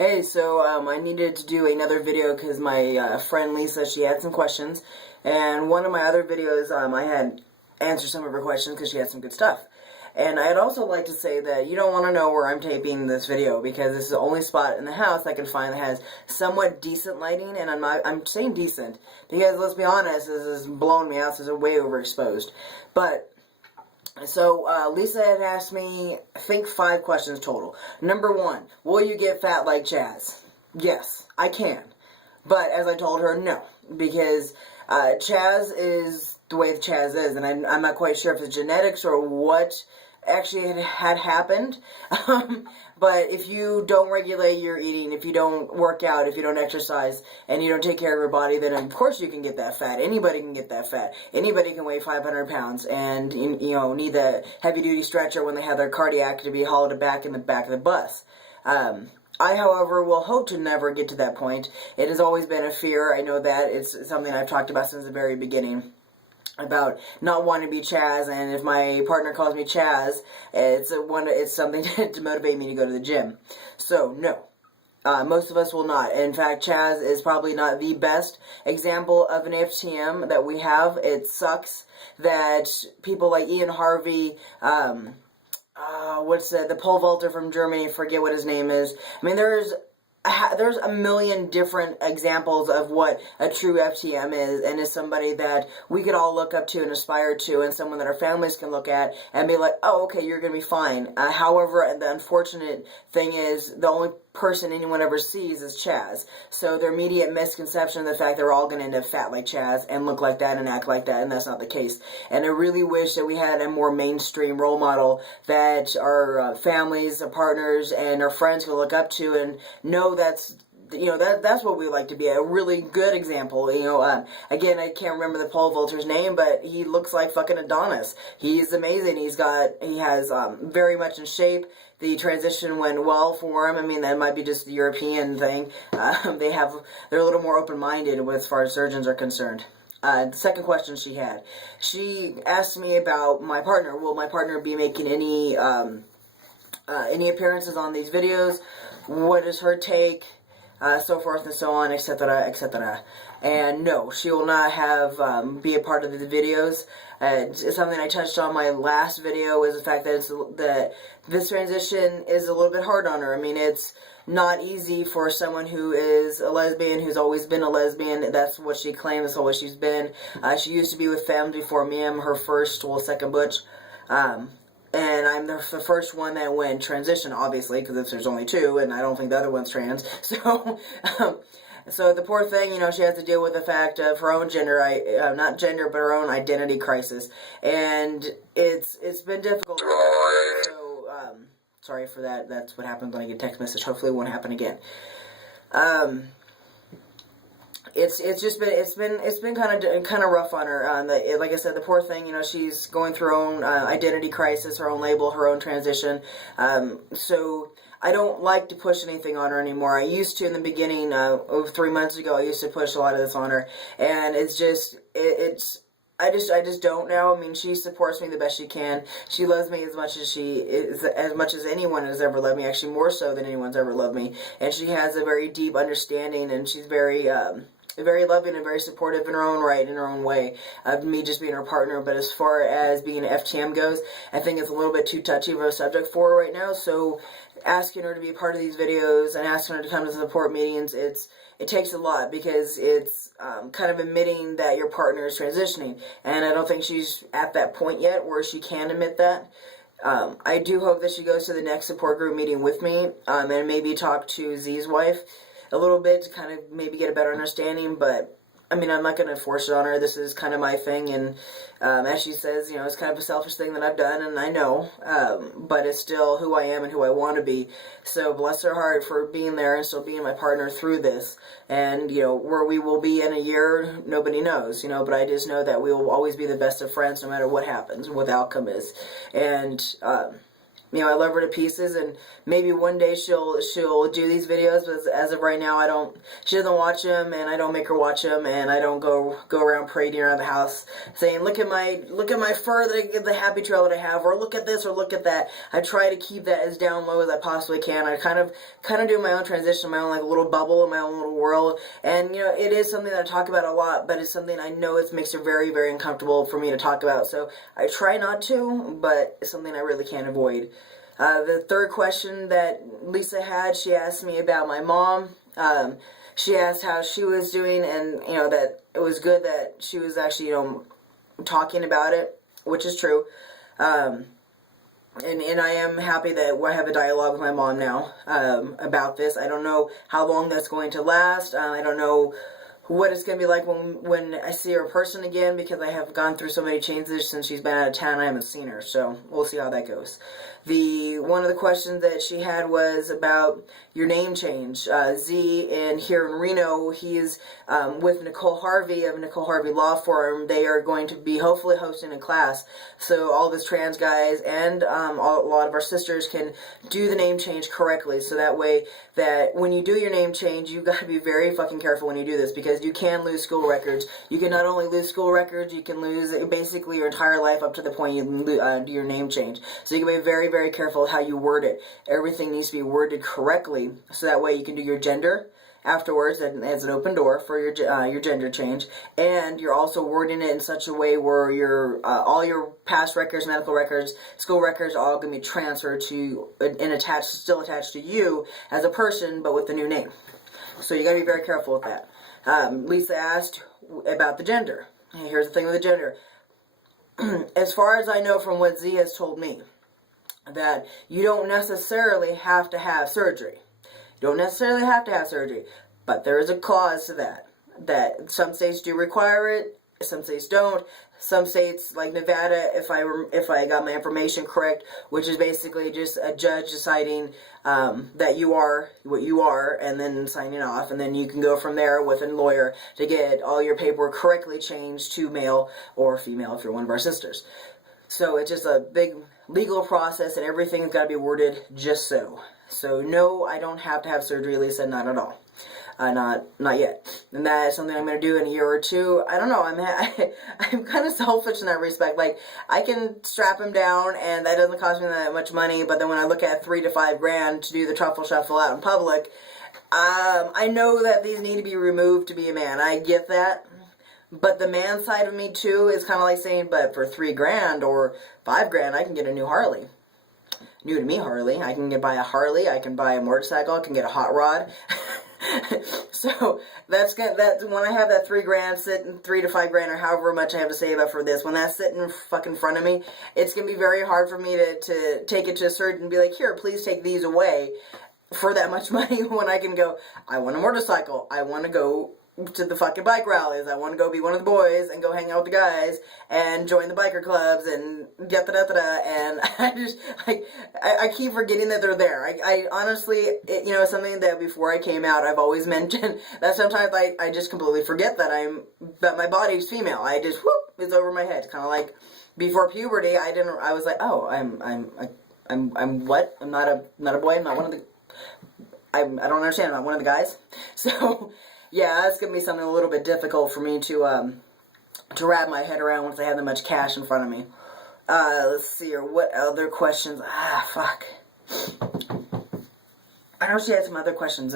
Hey, so I needed to do another video because my friend Lisa, she had some questions, and one of my other videos, I had answered some of her questions because she had some good stuff. And I'd also like to say that you don't want to know where I'm taping this video because this is the only spot in the house I can find that has somewhat decent lighting, and I'm saying decent because let's be honest, this is blowing me out, this is way overexposed. But so, Lisa had asked me, I think 5 questions total. Number 1, will you get fat like Chaz? Yes, I can. But, as I told her, no. Because Chaz is the way Chaz is, and I'm not quite sure if it's genetics or what actually had happened. But if you don't regulate your eating, if you don't work out, if you don't exercise, and you don't take care of your body, then of course you can get that fat. Anybody can get that fat. Anybody can weigh 500 pounds and, need the heavy-duty stretcher when they have their cardiac to be hauled back in the back of the bus. I, however, will hope to never get to that point. It has always been a fear. I know that. It's something I've talked about since the very beginning, about not wanting to be Chaz, and if my partner calls me Chaz, it's something to motivate me to go to the gym. So, no. Most of us will not. In fact, Chaz is probably not the best example of an FTM that we have. It sucks that people like Ian Harvey, the pole vaulter from Germany, I forget what his name is. I mean, there's a million different examples of what a true FTM is, and is somebody that we could all look up to and aspire to, and someone that our families can look at and be like, oh, okay, you're going to be fine. However, the unfortunate thing is the only person anyone ever sees is Chaz. So their immediate misconception of the fact that we're all going to end up fat like Chaz and look like that and act like that, and that's not the case. And I really wish that we had a more mainstream role model that our families, our partners, and our friends could look up to and know that's what we like to be, a really good example. Again, I can't remember the pole vaulter's name, but he looks like fucking Adonis. He's amazing. He has very much in shape. The transition went well for him. I mean, that might be just the European thing. They're a little more open-minded as far as surgeons are concerned. The second question she asked me about my partner. Will my partner be making any appearances on these videos? What is her take? So forth and so on, etc., etc. And no, she will not be a part of the videos. It's something I touched on my last video, is the fact that this transition is a little bit hard on her. I mean, it's not easy for someone who is a lesbian, who's always been a lesbian. That's what she claims, that's what she's been. She used to be with Femme before me. I'm her second butch. And I'm the first one that went transition, obviously, because there's only 2, and I don't think the other one's trans. So, so the poor thing, she has to deal with the fact of her own gender, not gender, but her own identity crisis. And it's been difficult. So, sorry for that. That's what happens when I get a text message. Hopefully it won't happen again. It's been kind of rough on her. Like I said, the poor thing, she's going through her own identity crisis, her own label, her own transition. So I don't like to push anything on her anymore. I used to in the beginning, 3 months ago. I used to push a lot of this on her, and I just don't now. I mean, she supports me the best she can. She loves me as much as anyone has ever loved me. Actually, more so than anyone's ever loved me. And she has a very deep understanding, and she's very loving and very supportive in her own right, in her own way, of me just being her partner. But as far as being an FTM goes, I think it's a little bit too touchy of a subject for her right now. So asking her to be a part of these videos and asking her to come to support meetings, it takes a lot, because it's kind of admitting that your partner is transitioning. And I don't think she's at that point yet where she can admit that. I do hope that she goes to the next support group meeting with me, and maybe talk to Z's wife a little bit to kind of maybe get a better understanding. But I mean, I'm not going to force it on her. This is kind of my thing, and as she says, it's kind of a selfish thing that I've done, and I know, but it's still who I am and who I want to be. So bless her heart for being there and still being my partner through this. And, where we will be in a year, nobody knows, but I just know that we will always be the best of friends no matter what happens, what the outcome is. And you know, I love her to pieces, and maybe one day she'll do these videos, but as of right now, she doesn't watch them, and I don't make her watch them, and I don't go around parading around the house saying, look at my fur, the happy trail that I have, or look at this, or look at that. I try to keep that as down low as I possibly can. I kind of do my own transition, my own like little bubble, in my own little world, and you know, it is something that I talk about a lot, but it's something I know it makes it very, very uncomfortable for me to talk about, so I try not to, but it's something I really can't avoid. The third question that Lisa had, she asked me about my mom. She asked how she was doing, and you know, that it was good that she was actually, you know, talking about it, which is true. And I am happy that I have a dialogue with my mom now about this. I don't know how long that's going to last. I don't know what it's going to be like when I see her in person again, because I have gone through so many changes since she's been out of town. I haven't seen her, so we'll see how that goes. One of the questions that she had was about your name change. Z here in Reno, he's with Nicole Harvey of Nicole Harvey Law Firm. They are going to be hopefully hosting a class, so all of us trans guys and a lot of our sisters can do the name change correctly, so that way that when you do your name change, you've got to be very fucking careful when you do this, because you can lose school records. You can not only lose school records, you can lose basically your entire life up to the point you do your name change. So you can be very, very careful how you word it. Everything needs to be worded correctly, so that way you can do your gender afterwards, and it's an open door for your gender change, and you're also wording it in such a way where your all your past records, medical records, school records, are all going to be transferred to and still attached to you as a person, but with the new name. So you got to be very careful with that. Lisa asked about the gender. Here's the thing with the gender. As far as I know from what Z has told me, that you don't necessarily have to have surgery. You don't necessarily have to have surgery, but there is a clause to that. That some states do require it, some states don't. Some states, like Nevada, if I got my information correct, which is basically just a judge deciding that you are what you are, and then signing off, and then you can go from there with a lawyer to get all your paperwork correctly changed to male or female if you're one of our sisters. So it's just a big legal process, and everything's got to be worded just so. So no, I don't have to have surgery, Lisa, not at all. Not yet. And that is something I'm going to do in a year or two. I don't know, I'm kind of selfish in that respect. Like, I can strap him down, and that doesn't cost me that much money, but then when I look at $3 to $5 grand to do the truffle shuffle out in public, I know that these need to be removed to be a man. I get that. But the man side of me, too, is kind of like saying, but for $3 grand or $5 grand, I can get a new Harley. New to me Harley. I can buy a Harley, I can buy a motorcycle, I can get a hot rod. So that's when I have that $3 grand sitting, $3 to $5 grand, or however much I have to save up for this. When that's sitting fucking in front of me, it's gonna be very hard for me to take it to a surgeon and be like, here, please take these away for that much money. When I can go, I want a motorcycle, I want to go to the fucking bike rallies, I want to go be one of the boys and go hang out with the guys and join the biker clubs and da-da-da-da-da, and I keep forgetting that they're there. I honestly, you know, something that before I came out I've always mentioned, that sometimes I just completely forget that my body's female. I just, whoop, it's over my head. Kind of like before puberty, I was like, oh, I'm what? I'm not a boy, I'm not one of the, I don't understand, I'm not one of the guys. So yeah, that's going to be something a little bit difficult for me to wrap my head around once I have that much cash in front of me. Let's see here, what other questions? Fuck. I know she had some other questions.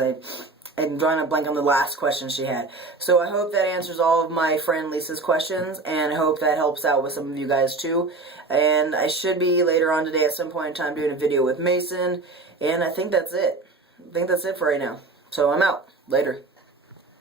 I'm drawing a blank on the last question she had. So I hope that answers all of my friend Lisa's questions, and I hope that helps out with some of you guys too. And I should be later on today at some point in time doing a video with Mason, and I think that's it. I think that's it for right now. So I'm out. Later.